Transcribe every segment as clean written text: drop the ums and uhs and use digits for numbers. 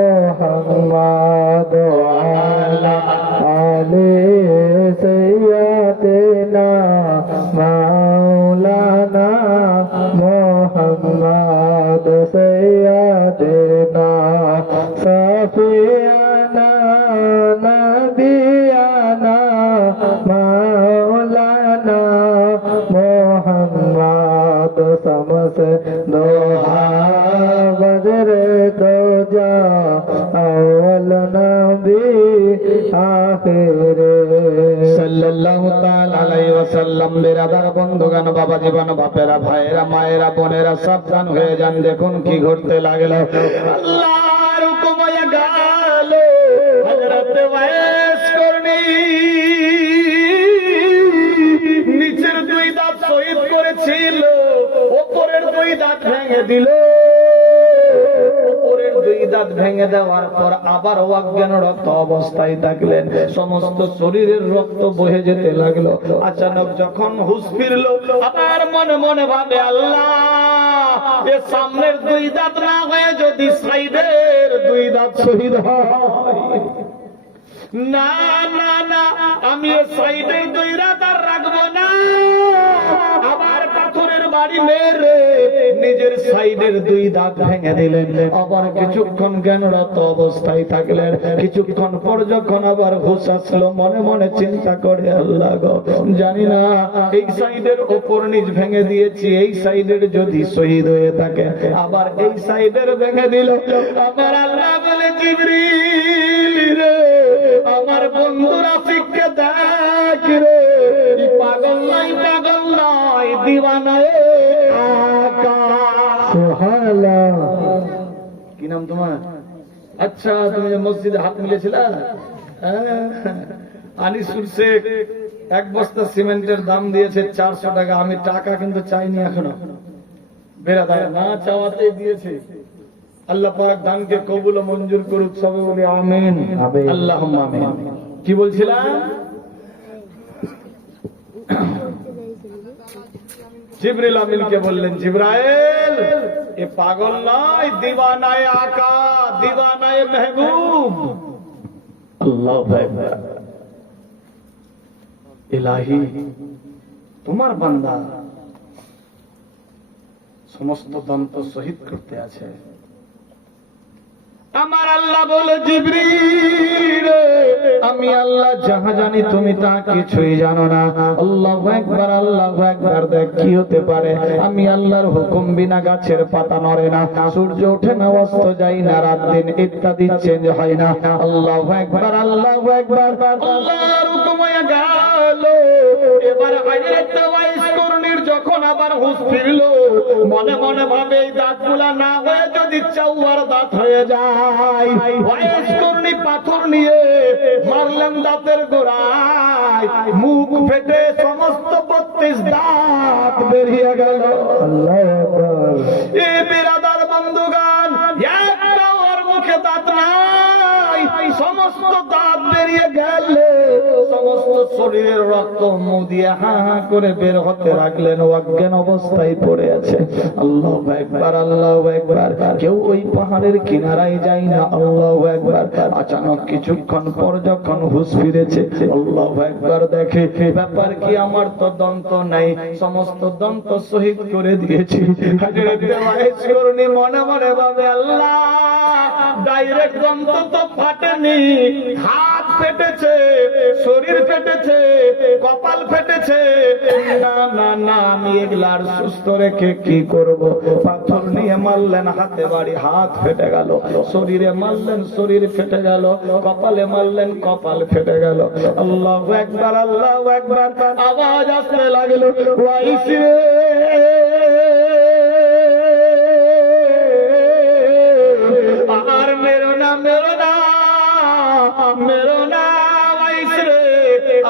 मोहम्मद वाला आले सैयदना मौलाना मोहम्मद सैयदना सफियाना नबियाना मौलाना मोहम्मद समस दोहा बजरे तो जा अव्वल नबी आखिरे সাল্লাল্লাহু তাআলা আলাইহি ওয়াসাল্লাম। বেরাদার বন্ধুগণ, বাবা জীবন, বাপেরা, ভাইয়েরা, মায়েরা, বোনেরা সাবধান হয়ে যান। দেখুন কি ঘটতে লাগলো। আল্লাহর হুকুম হয়ে গেল হযরত ওয়াইস করনি নিচের দুই দাঁত শহীদ করেছিল, উপরের দুই দাঁত ভেঙে দিল। দুই দাঁত ভেঙে দেওয়ার পর আবার অজ্ঞানরত অবস্থায় থাকলেন। সমস্ত শরীরের রক্ত বহে যেতে লাগলো। আচানক যখন হুঁশ ফিরলো, আবার মনে মনে ভাবে, আল্লাহ, এ সামনের দুই দাঁত না হয়ে যদি সাইডের দুই দাঁত শহীদ হয়, না না না, আমি এ সাইডের দুই দাঁত আর রাখবো না। আবার পাথরের বাড়ি মেরে নিজের সাইডের দুই দাঁত ভেঙে দিলেন। আবার কিছুক্ষণ জ্ঞানরত অবস্থায় থাকলেন। কিছুক্ষণ পর যখন আবার হুঁশ আসলো, মনে মনে চিন্তা করে, আল্লাহ গো, জানি না এই সাইডের ওপর নিচ ভেঙে দিয়েছি, এই সাইডের যদি শহীদ হয়ে থাকে, আবার এই সাইডের ভেঙে দিল। আমার আল্লাহ বলে, জিবরিল রে, আমার বন্ধু রাফিককে দেখ রে, পাগল নয়, পাগল নয়, দিওয়ানা আকা। সুবহানাল্লাহ। কি নাম তোমার? আচ্ছা, তুমি মসজিদে হাত মিলেছিলা? আনিসুর শেখ এক বস্তা সিমেন্টের দাম দিয়েছে 400 টাকা। আমি টাকা কিন্তু চাইনি এখনো, বেরাদার না চাওয়াতেই দিয়েছে। আল্লাহ পাক দানকে কবুল ও মঞ্জুর করুক, সবাই বলি আমিন, আল্লাহুম্মা আমিন। কি বলছিলাম? জিবরিল আমিনকে বললেন, জিবরাইল, এ পাগল নয়, দিওয়ানায়ে আকা, দিওয়ানায়ে মেহবুব। আল্লাহু আকবার। ইলাহি, তোমার বান্দা সমস্ত দন্ত শহীদ করতে আছে। আমার আল্লাহ বলে, জিবরিল, আমি আল্লাহ যাহা জানি তুমি তা কিছুই জানো না। আল্লাহু আকবার, আল্লাহু আকবার। দেখ কি হতে পারে। আমি আল্লাহর হুকুম বিনা গাছের পাতা নড়ে না, সূর্য ওঠে না, অস্ত যায় না, রাত দিন ইত্যাদি চেঞ্জ হয় না। আল্লাহু আকবার, আল্লাহু আকবার। আল্লাহর হুকুম হয়ে গেল। এবার হযরত ওয়াইস করনির যখন আবার হুঁশ ফিরল, মনে মনে ভাবে, এই দাঁতগুলা না হয়ে যদি চাউয়ার দাঁত হয়ে যায়। ওয়াইস করনি পাথর নিয়ে মারলেন দাঁতের গোড়ায়, মুখ ফেটে সমস্ত 32 দাঁত বেরিয়ে গেল। আল্লাহু আকবার। এ বিরাদার বন্ধুগণ, একটাও আর মুখে দাঁত নাই, সমস্ত দাঁত বেরিয়ে গেল। সমস্ত শরীরের রক্ত মুখ দিয়ে হা হা করে বের হতে লাগলেন। অজ্ঞান অবস্থায় পড়ে আছে। আল্লাহু আকবার, আল্লাহু আকবার। কেউ ওই পাহাড়ের কিনারায় যায় না। আল্লাহু আকবার। আচানক কিছুক্ষণ পর যখন হুঁশ ফিরেছে, আল্লাহু আকবার, দেখে ব্যাপার কি, আমার তো দন্ত নাই, সমস্ত দন্ত শহীদ করে দিয়েছি। হযরত ওয়াইস করনি মনে মনে ভাবে, আল্লাহ, ডাইরেক্ট দন্ত তো ফাটেনি, হাত ফেটেছে, শরীর ফেটেছে, কপাল ফেটেছে। না না না, আমি এগুলার সুস্থ রেখে কি করব? পাথর নিয়ে মারলেন, হাতে বাড়ি, হাত ফেটে গেল। শরীরে মারলেন, শরীর ফেটে গেল। কপালে মারলেন, কপাল ফেটে গেল। আল্লাহু আকবার, আল্লাহু আকবার। আওয়াজ আসতে লাগলো, ওয়াইস রে, আর মেরো না, মেরো না, মেরো না, ওয়াইস রে,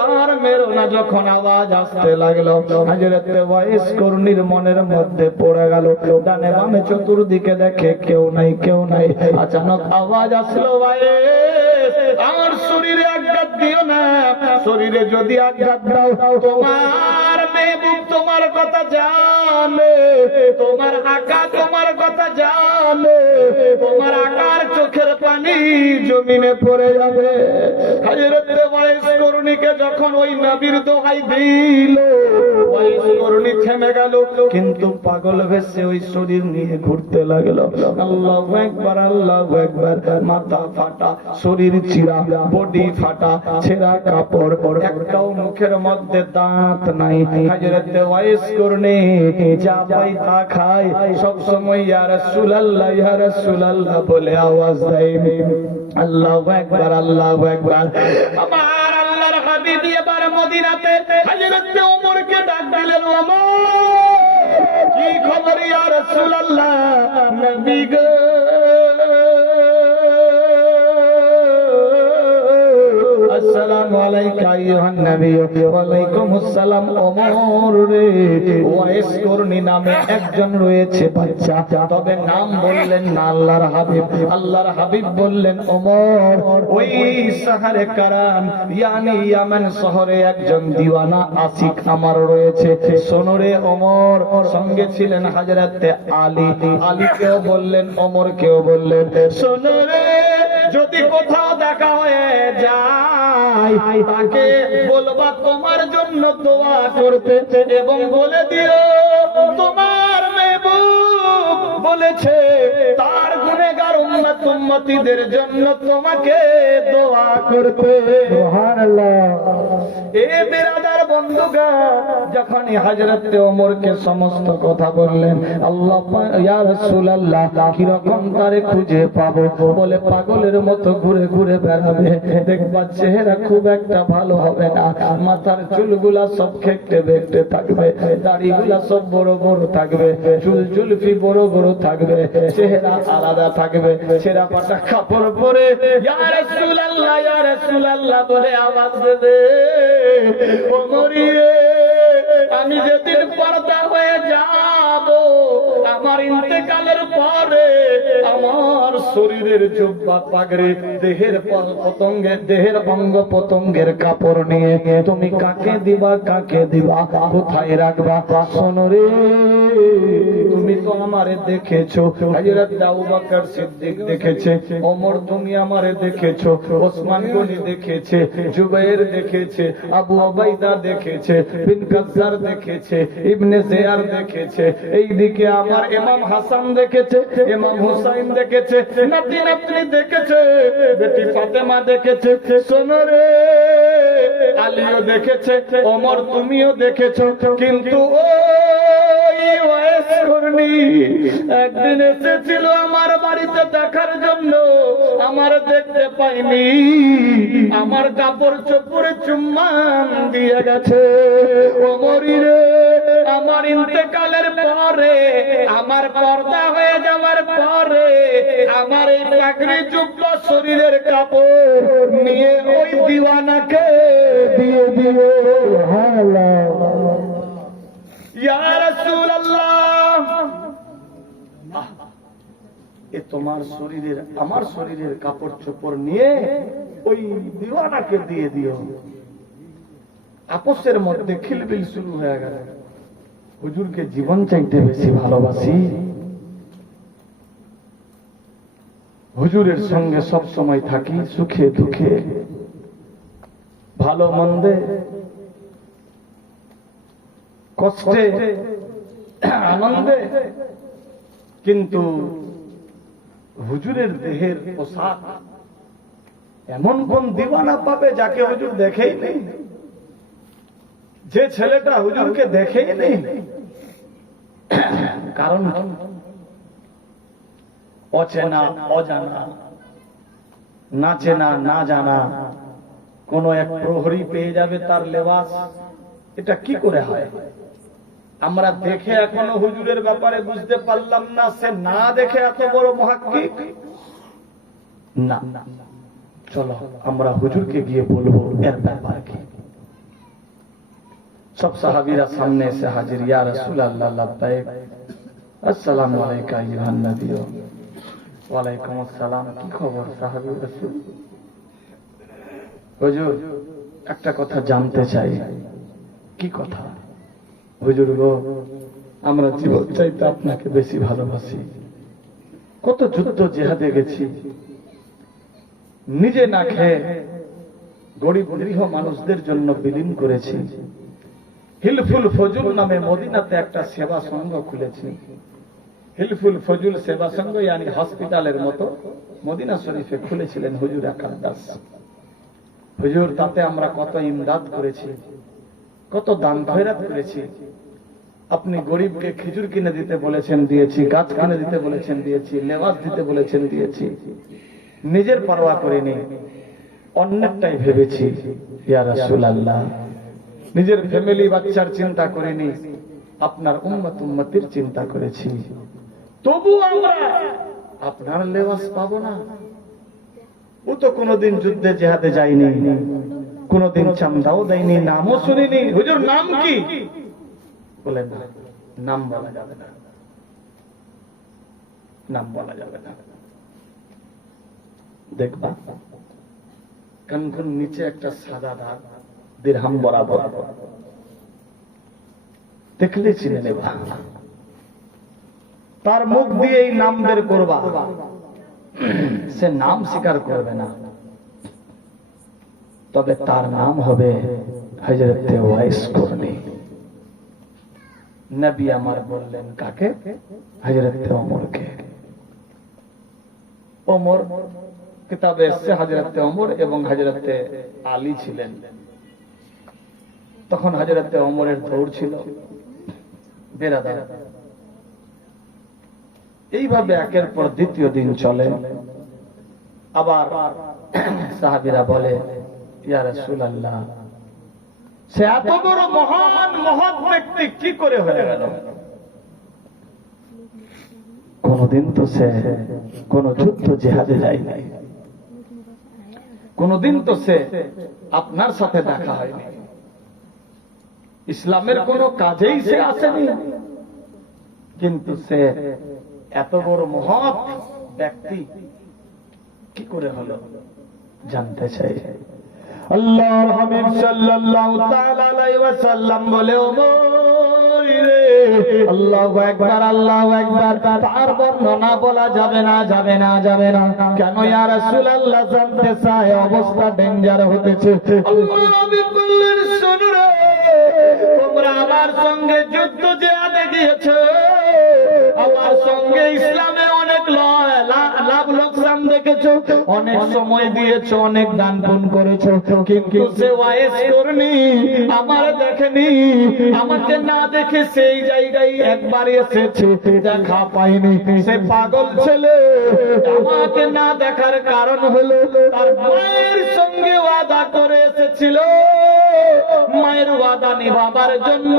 আর মেরো না। যখন আওয়াজ আসতে লাগলো, হযরত ওয়াইস করনির মনের মধ্যে পড়ে গেল। ডানে বামে চতুর্দিকে দেখে কেউ নাই, কেউ নাই। আচানক আওয়াজ আসলো, ওয়াইস, আমার শরীরে আঘাত দিও না। শরীরে যদি আঘাত দাও, তোমার মেহবুব তোমার কথা জানে, তোমার আকা তোমার কথা জানে। তোমার আকার চোখের পানি জমিনে পড়ে যাবে। হযরত ওয়াইস করণীকে যখন ওই নবীর দোহাই দিল, ওয়াইস করণী থেমে গেল, কিন্তু পাগল ভেসে ওই শরীর নিয়ে ঘুরতে লাগলো। আল্লাহু আকবার, আল্লাহু আকবার। মাথা ফাটা, শরীর চিরা, বডি ফাটা, ছেঁড়া কাপড়, একটাও মুখের মধ্যে দাঁত নাই। হযরত ওয়াইস করণী যা পাই তা খায়, সব সময় ইয়া রাসূলুল্লাহ, ইয়া রাসূলুল্লাহ বলে আওয়াজ দেয়। আল্লাহু আকবার, আল্লাহু আকবার। আমার আল্লাহর হাবিব এবার মদিনাতে হযরত ওমরকে ডাক দিলেন, ওমর কি খবর ইয়া রাসূলুল্লাহ? নবী গো, আসসালামু আলাইকা আইয়ুহান নবী। ওয়া আলাইকুমুস সালাম। ওমর রে, ওয়াইস করণী নামে একজন রয়েছে বাচ্চা, তবে নাম বললেন না আল্লাহর হাবিব। আল্লাহর হাবিব বললেন, ওমর ওই শহরে কারান ইয়ানি ইয়ামান শহরে একজন দিওয়ানা আশিক আমার রয়েছে, শোনো রে ওমর। সঙ্গে ছিলেন হযরত আলী। আলীকেও বললেন, ওমরকেও বললেন, শোনো রে, যদি কোথাও দেখা হয়ে যায় তাকে বলবা তোমার জন্য দোয়া করতে, এবং বলে দিও তোমার মেহবুব বলেছে তার গুনেহগার উম্মত উম্মতীদের জন্য তোমাকে দোয়া করতে। সুবহানাল্লাহ। এ বিরাদার বন্ধুগণ, যখন হযরত ওমরকে সমস্ত কথা বললেন, আল্লাহ ইয়া রাসূলুল্লাহ কি রকম তারে খুঁজে পাবো? বলে পাগলের মতো ঘুরে ঘুরে বেড়াবে, দেখবা চেহারা খুব একটা ভালো হবে না, মাথার চুলগুলা সব খেকটে বেকটে থাকবে, দাড়িগুলা সব বড় বড় থাকবে, চুল জুলফি বড় বড় থাকবে, চেহারা আলাদা থাকবে, ছেঁড়া পাটা কাপড় পরে ইয়া রাসূলুল্লাহ, ইয়া রাসূলুল্লাহ বলে আওয়াজ দেবে। ওমরি রে, আমি যেদিন পর্দা হয়ে যাব, আমার ইন্তেকালের পরে আমার শরীরের জুব্বা পাগড়ি, দেহের পতঙ্গে, দেহের অঙ্গ পতঙ্গের কাপড় নিয়ে তুমি কাকে দিবা, কাকে দিবা, কোথায় রাখবা? শোনো রে, তুমি তো আমারে দেখেছো, হযরত আবু বকর সিদ্দিক দেখেছে, ওমর তুমি আমারে দেখেছো, ওসমান গনি দেখেছে, জুবাইর দেখেছে, আবু উবাইদা দেখেছে, বিন কাসার দেখেছে, ইবনে জিয়ার দেখেছে, এইদিকে আমার ইমাম হাসান দেখেছে, ইমাম হুসাইন দেখেছে, নাতি নাতনি দেখেছে, বেটি ফাতেমা দেখেছে। শোনো রে, আলীও দেখেছে, ওমর তুমিও দেখেছো, কিন্তু ওই ওয়াইস করণী একদিন এসেছিল আমার বাড়িতে দেখার জন্য, আমার দেখতে পাইনি, আমার কাপড় চোপড়ে চুম্মান দিয়ে গেছে। ওমরি রে, আমার ইন্তেকালের পরে, আমার পর্দা হয়ে যাওয়ার পরে, আমার এই পাগড়ি জুব্বা শরীরের কাপড় নিয়ে ওই দিওয়ানাকে দিয়ে দিও। ইয়া রাসূলুল্লাহ, এ তোমার শরীরের, আমার শরীরের কাপড় চোপড় নিয়ে ওই দিওয়ানাকে দিয়ে দিও। আপসের মধ্যে খিলবিল শুরু হয়ে গেল। হুজুরকে জীবন চাইতে বেশি ভালোবাসি, হুজুরের সঙ্গে সব সময় থাকি, সুখে দুঃখে, ভালো মন্দে, কষ্টে, আনন্দে, কিন্তু হুজুরের দেহের পোশাক এমন কোন দিওয়ানা পাবে যাকে হুজুর দেখেই নেই? যে ছেলেটা হুজুরকে দেখেই নেই, কারণ অচেনা, অজানা, না চেনা, না জানা কোন এক প্রহরী পেয়ে যাবে তার লেবাস। এটা কি করে হয়? আমরা দেখে এখনো হুজুরের ব্যাপারে বুঝতে পারলাম না, সে না দেখে এত বড় মুহাক্কিক না। চলো আমরা হুজুরকে গিয়ে বলবো এর ব্যাপার কি। সব সাহাবীরা সামনে এসে হাজির। ইয়া রাসূলুল্লাহ, লাব্বাইক, আসসালামু আলাইকা আইয়ুহান নবী। ওয়া আলাইকুম আসসালাম। কি খবর সাহাবী রাসূল? হুজুর, একটা কথা জানতে চাই। কি কথা? হুজুর গো, আমরা জীবন চাইতে আপনাকে বেশি ভালোবাসি, কত যুদ্ধ জিহাদে গেছি, নিজে না খেয়ে গরিব নিরীহ মানুষদের জন্য বিলীন করেছি। হিলফুল ফজুল নামে মদিনাতে একটা সেবা সংঘ খুলেছি। হিলফুল ফজুল সেবা সংঘ ইয়ানি হসপিটালের মতো মদিনা শরীফে খুলেছিলেন হুজুর আকাদ্দাস হুজুর। তাতে আমরা কত ইমদাদ করেছি, কত দান খয়রাত করেছি। আপনি গরিবকে খেজুর কিনে দিতে বলেছেন, দিয়েছি। গাছ কিনে দিতে বলেছেন, দিয়েছি। লেবাস দিতে বলেছেন, দিয়েছি। নিজের পরোয়া করিনি, অন্যটাই ভেবেছি। ইয়া রাসূলুল্লাহ, নিজের ফ্যামিলি বাচ্চার চিন্তা করিনি, আপনার উম্মত উম্মতির চিন্তা করেছি। তবু আমরা আপনার লেবাস পাবো না? ও তো কোনোদিন যুদ্ধে জিহাদে যায়নি, কোনোদিন চান্দাও দেয়নি, নামও শুনিনি। হুজুর নাম কি? বলেন না, নাম বলা যাবে না, নাম বলা যাবে না। দেখবা কানকুন নিচে একটা সাদা দাগ, দিরহাম বরাবর, দেখলে চিনে নেবা। তার মুখ দিয়ে এই নাম বের করবা, সে নাম স্বীকার করবে না, তবে তার নাম হবে হযরত ওয়াইস করনি। নবী আমার বললেন কাকে? হযরত ওমরকে। ওমর কিতাবে এসেছে হযরত ওমর এবং হযরত আলী ছিলেন। তখন হযরত ওমরের দৌড় ছিল বেরাদার। এইভাবে একের পর দ্বিতীয় দিন চলে। আবার সাহাবীরা বলে, ইয়া রাসূলুল্লাহ, সে এত বড় মহান মহৎ ব্যক্তি কি করে হয়ে গেল? কোনদিন তো সে কোন যুদ্ধ জিহাদে যায়নি, কোনদিন তো সে আপনার সাথে দেখা হয়নি, ইসলামের কোন কাজেই সে আসেনি, কিন্তু সে এত বড় মহৎ ব্যক্তি কি করে হলো জানতে চাই। আল্লাহর হাবিব সাল্লাল্লাহু তাআলা আলাইহি ওয়াসাল্লাম বলে, ওমর রে, আল্লাহু আকবার, আল্লাহু আকবার। তার বর্ণনা বলা যাবে না, যাবে না, যাবে না। কেন ইয়া রাসূলুল্লাহ? জানতে চায়, অবস্থা ডেঞ্জার হতেছে। আল্লাহর হাবিব বললেন, শোনো রে, তোমরা আমার সঙ্গে যুদ্ধ জিহাদে গিয়েছো, আমার সঙ্গে ইসলামে অনেক লাভ লোকসান দেখেছো, অনেক সময় দিয়েছো, অনেক দান পুণ্য করেছো, কিন্তু সে ওয়াইস করনি, আমার দেখেনি। আমাকে না দেখে সেই জায়গায় একবার এসেছে, দেখা পাইনি। সে পাগল ছেলে। আমাকে না দেখার কারণ হলো তার মায়ের সঙ্গে ওয়াদা করে এসেছিল, মায়ের ওয়াদা নিভাবার জন্য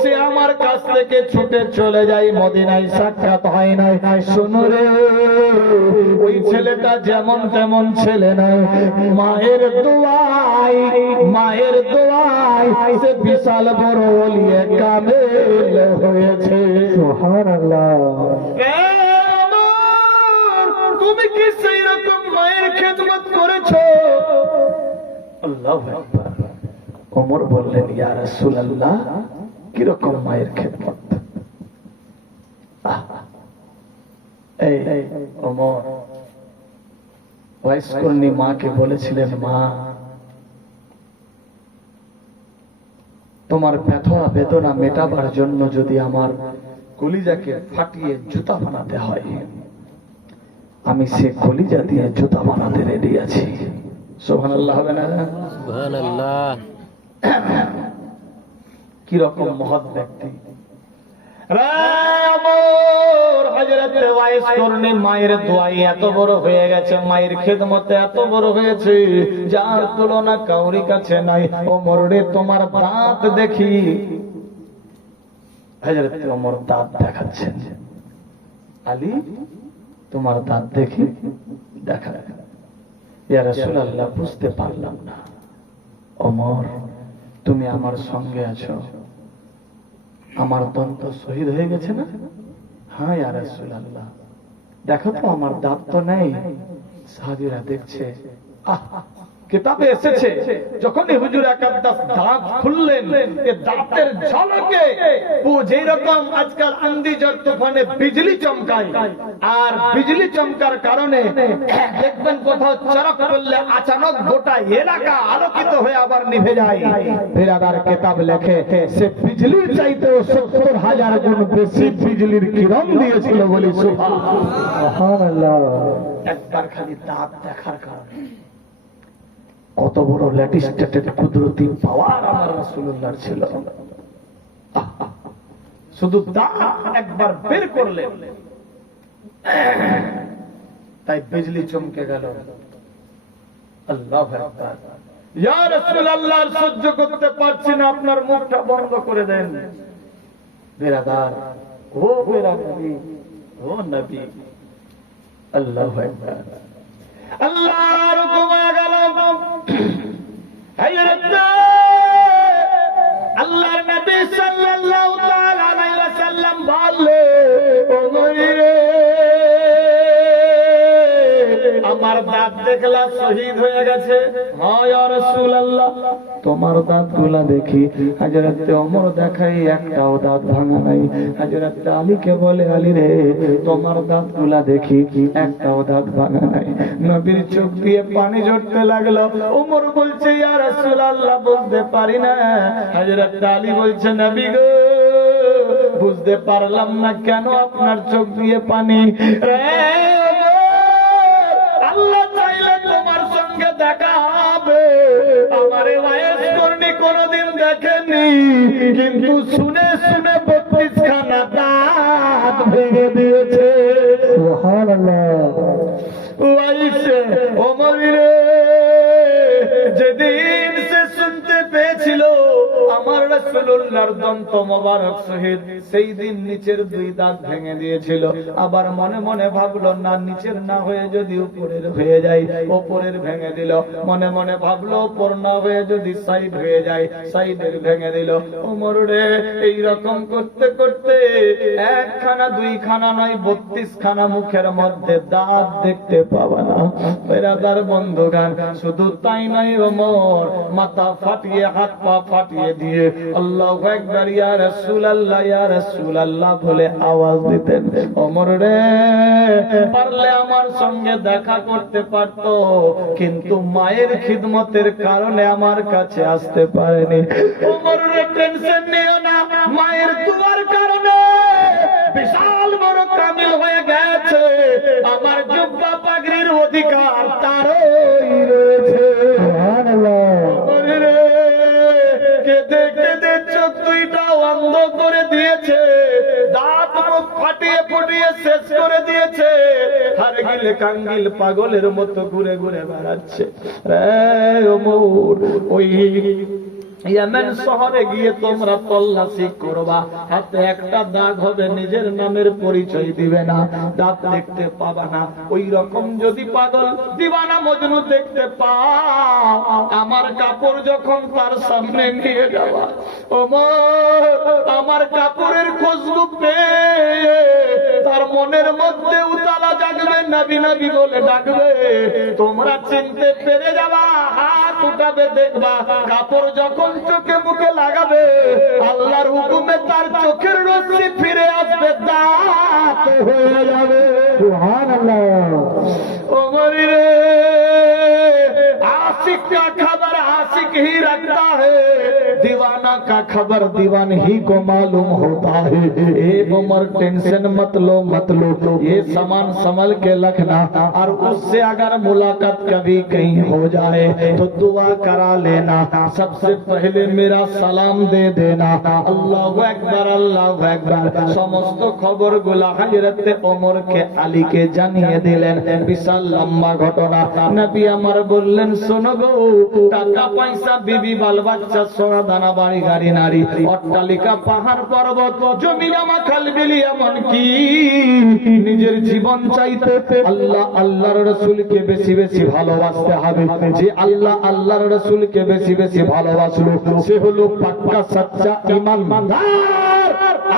সে আমার কাছ থেকে ছুটে চলে যায়, মদিনায় সাক্ষাৎ হয় না। শোনো রে, ওই ছেলেটা যেমন তেমন ছেলে নয়, মায়ের দোয়ায়, মায়ের দোয়ায় সে বিশাল বড় ওলিয়ে কামেল হয়েছে। সুবহানাল্লাহ। তুমি কি সেই রকম মায়ের খেদমত করেছো? আল্লাহু আকবার। ওমর বললেন, ইয়া রাসূলুল্লাহ, কি রকম মায়ের খেদমত? এই ওমর ওয়াইস করনি মাকে বলেছিলেন, মা, তোমার ব্যথা বেদনা মেটাবার জন্য যদি আমার কলিজাকে ফাটিয়ে জুতা বানাতে হয়, আমি সে কলিজা দিয়ে জুতা বানাতে রেডি আছি। সুবহানাল্লাহ হবে না? সুবহানাল্লাহ। কি রকম মহৎ ব্যক্তি! হযরত ওয়াইস করনি মায়ের দোয়াই এত বড় হয়ে গেছে, মায়ের খেদমতে এত বড় হয়েছে, যার তুলনা কাউরি কাছে নাই। ওমর রে, তোমার দাঁত দেখি। হযরত ওমর দাঁত দেখাচ্ছেন। আলী, তোমার দাঁত দেখি, দেখা। ইয়া রাসূলুল্লাহ, বুঝতে পারলাম না। ওমর, তুমি আমার সঙ্গে আছো, আমার দন্ত শহীদ হয়ে গেছে না? হ্যাঁ ইয়া রাসূলুল্লাহ। দেখো তো, আমার দাঁত তো নেই। সাহাবীরা দেখছে, আহ কিতাবে এসেছে যখনই হুজুর একাদশ দাঁত খুললেন, এই দাঁতের ঝলকে ও যেই রকম আজকাল আন্ধি ঝড় তুফানে বিজলি চমকায়, আর বিজলি চমকার কারণে দেখবেন কোথাও চড়ক করলে আচানক গোটা এলাকা আলোকিত হয়ে আবার নিভে যায়। বিরাদার কিতাব লেখে সে বিজলির চাইতেও ৭০,০০০ গুণ বেশি বিজলির কিরণ দিয়েছিল বলি সুবহানাল্লাহ। একবার খালি দাঁত দেখার কারণে কত বড় লেজিসলেটিভ কুদরতি পাওয়ার আমার রাসূলুল্লাহর ছিল। শুধু দাঁত একবার বের করলেন তাই বিজলি চমকে গেল। আল্লাহু আকবার। ইয়া রাসূলুল্লাহ, সহ্য করতে পারছি না, আপনার মুখটা বন্ধ করে দেন। বিরাদার, ও বিরাদার, ও নবী, আল্লাহু আকবার। আল্লাহর হুকুম হয়ে গেল। আল্লাহর নবী সাল্লাল্লাহু তাআলা আলাইহি ওয়াসাল্লাম বললেন, ও নবীরে, আমার দাঁত দেখলা শহীদ হয়ে গেছে। হ্যাঁ ইয়া রাসূলুল্লাহ, তোমার দাঁতগুলা দেখি। হযরত ওমর দেখাই একটাও দাঁত ভাঙা নাই। হযরত আলীকে বলে, আলী রে, তোমার দাঁতগুলা দেখি একটাও দাঁত ভাঙা নাই। নবীর চোখ দিয়ে পানি ঝরতে লাগলো। ওমর বলছে, ইয়া রাসূলুল্লাহ, বুঝতে পারি না। হযরত আলী বলছে, নবী গো, বুঝতে পারলাম না কেন আপনার চোখ দিয়ে পানি। আল্লাহ চাইলে তোমার সঙ্গে দেখা হবে। আমারে ওয়াইস করনি কোনদিন দেখেনি, কিন্তু শুনে শুনে ৩২ খানা দাঁত ভেঙে দিয়েছে। সুবহানাল্লাহ। ওয়াইসে ওমর রে, যেদিন সে শুনতে পেয়েছিল আমার রাসূলুল্লাহর দন্ত মোবারক শহীদ, সেই দিন নিচের 2 দাঁত ভেঙে দিয়েছিল। আবার মনে মনে ভাবলো, না, নিচের না হয়ে যদি উপরের হয়ে যায়, উপরের ভেঙে দিল। মনে মনে ভাবলো, উপর না হয়ে যদি সাইড হয়ে যায়, সাইডের ভেঙে দিল। ওমর রে, এই রকম করতে করতে 1 খানা 2 খানা নয়, 32 খানা মুখের মধ্যে দাঁত দেখতে পাবা না। বেরাদার বন্ধুগান, শুধু তাই নয়, ওমর মাথা ফাটিয়ে হাত পা ফাটিয়ে দিয়ে আল্লাহু আকবার, ইয়া রাসূলুল্লাহ, ইয়া রাসূলুল্লাহ বলে আওয়াজ দিতেন। ওমর রে, পারলে আমার সঙ্গে দেখা করতে পারত, কিন্তু মায়ের খিদমতের কারণে আমার কাছে আসতে পারেনি। ওমর রে, টেনশন নিও না, মায়ের দুয়ার কারণে বিশাল বড় কামিল হয়ে গেছে। আমার জুব্বা পাগড়ির অধিকার তারই রয়েছে। সুবহানাল্লাহ। কেঁদে কেঁদে চোখ 2টা অন্ধ করে দিয়েছে, দাঁত মুখ ফাটিয়ে ফুটিয়ে শেষ করে দিয়েছে। হারগিল কাঙ্গিল পাগলের মতো ঘুরে ঘুরে বেড়াচ্ছে। ওমর, ওই ইয়েমেন শহরে গিয়ে তোমরা তল্লাশি করবা, হাতে একটা দাগ হবে, নিজের নামের পরিচয় দিবে না, দাঁত দেখতে পাবা না। ওই রকম যদি পাগল দিওয়ানা মজনু দেখতে পাও, আমার কাপড় যখন তার সামনে নিয়ে যাওয়া, ওমর, আমার কাপড়ের খুশবু পেয়ে তার মনের মধ্যে উতালা জাগবে, নবী নবী বলে ডাকবে। তোমরা চিনতে পেরে যাবা, হাত উঠাবে, দেখবা কাপড় যখন চোখে মুখে লাগাবে, আল্লাহর হুকুমে তার চোখের রশ্মি ফিরে আসবে, দাঁত হয়ে যাবে। সুবহানাল্লাহ। ওমর রে, आशिक का खबर आशिक ही रखता है, दीवाना का खबर दीवान ही को मालूम होता है। ए उमर, टेंशन मत लो, ये सामान संभल के रखना, और उससे अगर मुलाकात कभी कहीं हो जाए तो दुआ करा लेना। सबसे पहले मेरा सलाम दे देना। अल्लाहु अकबर, अल्लाहु अकबर। समस्त खबर गुला हजरत उमर के आली के জানিয়ে দিলেন। বিশাল লম্বা ঘটনা। নবী আমার বললেন, শোনো গো, টাকা পয়সা, বিবি বাল বাচ্চা, সোনা দানা, বাড়ি গাড়ি, নারী, অট্টালিকা, পাহাড় পর্বত, জমি জমা, খালবিল, এমন কি নিজের জীবন চাইতে আল্লাহ আল্লাহর রাসূলকে বেশি বেশি ভালোবাসতে হবে। যে আল্লাহ আল্লাহর রাসূলকে বেশি বেশি ভালোবাসলো, সে হলো পাক্কা সচ্চা ঈমানদার।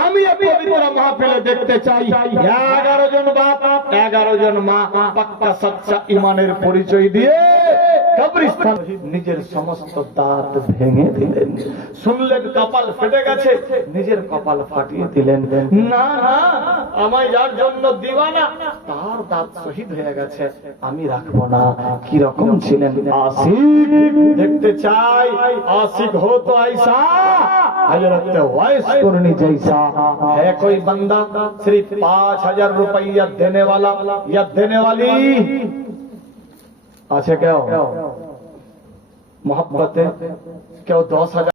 আমি এই পবিত্র মাহফিলে দেখতে চাই 11 জন বাপ, 11 জন মা পাক্কা সচ্চা ঈমানের পরিচয় দিয়ে কবরস্থান নিজের সমস্ত দাঁত ভেঙে দিলেন। শুনলেন কপাল ফেটে গেছে, নিজের কপাল ফাটিয়ে দিলেন। না না, আমায় যার জন্য দিওয়ানা তার দাঁত শহীদ হয়ে গেছে, আমি রাখবো না। কি রকম ছিলেন আশিক? দেখতে চাই आशिक हो तो ऐसा हजरत वैस कुरनी जैसा है कोई बंदा सिर्फ 5,000 रुपया देने वाला या देने वाली। अच्छा क्या हो मोहब्बत है, क्या 10,000